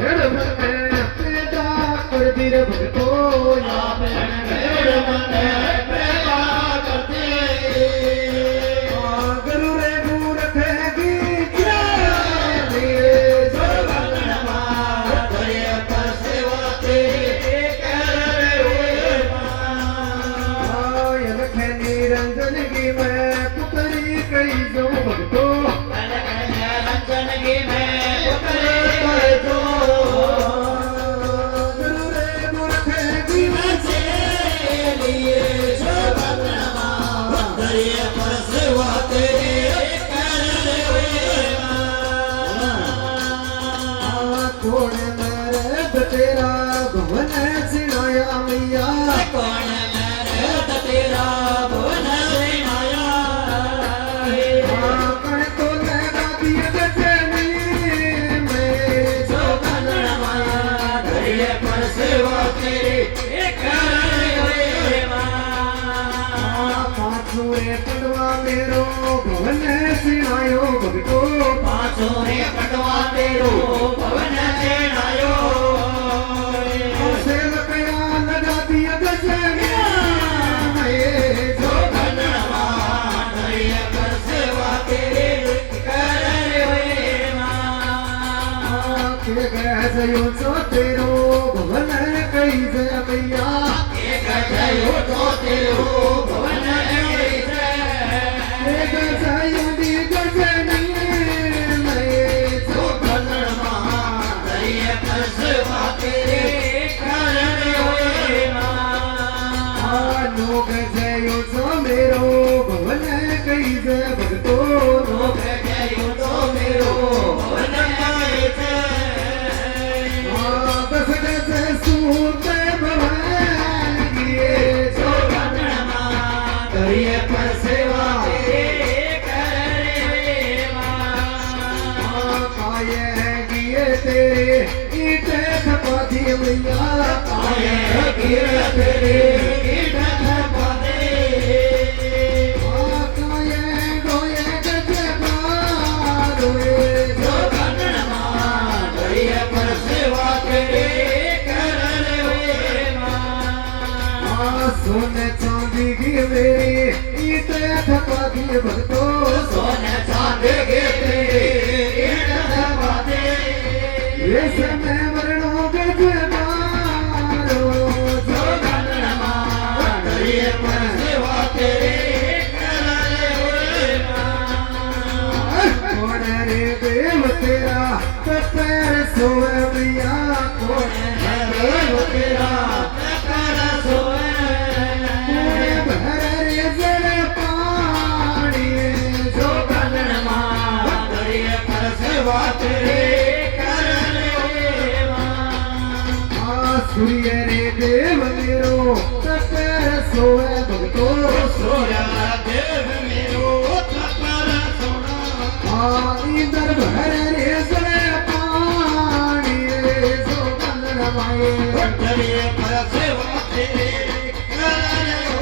भेड़ मन में पैदा कर दी रे भक्तो भेड़ मन में पैदा कर दी गुरु रे मूर्ख की क्या लिए जो बंधनमा करे पर सेवा तेरी कर रे मां यलख निरंजन की मैं पुतरी कई जो भक्तो निरंजन की मैं तेरा भवन सिनाया मैया कौन मेरे तेरा भवन सिनाया कण तो लगा दिए गजनी मैं जो बंधनमा घड़िए पर सेवा तेरी करे मां पाछो रे पटवा मेरो भवन सिनायो भक्तो पाछो रे पटवा मेरो भवन सिनायो गयो तो तेरो भवन कई जय मैया एक गयो तो तेरो भवन कई जय एक गयो दी गजनी मैं जो बंधनमा दरिया पर सेवा तेरे कारण होए मां लोग गयो तो मेरो भवन कई जय भक्तो लोग गयो तो मेरो भवन कई जय पर सेवा करे तेरे ईटे खपा दी मैया गिर तेरे ईटे खपा दे गोये गजबा रोए जो बंधनमा दरिया पर सेवा करे सोने चांदी की मेरी ईटे खपा दी भक्तो सोने चांदी की तेरी ईटे खपा दे ये समय वर्णों के जमारो जो बंधनमा दरिया पर सेवा तेरी करे हुए मां कौन रे देव तेरा पैर सोए मैया कौन है देव तेरा पैर सोए सूर्य रे देव मेरो पैर सोए भक्तो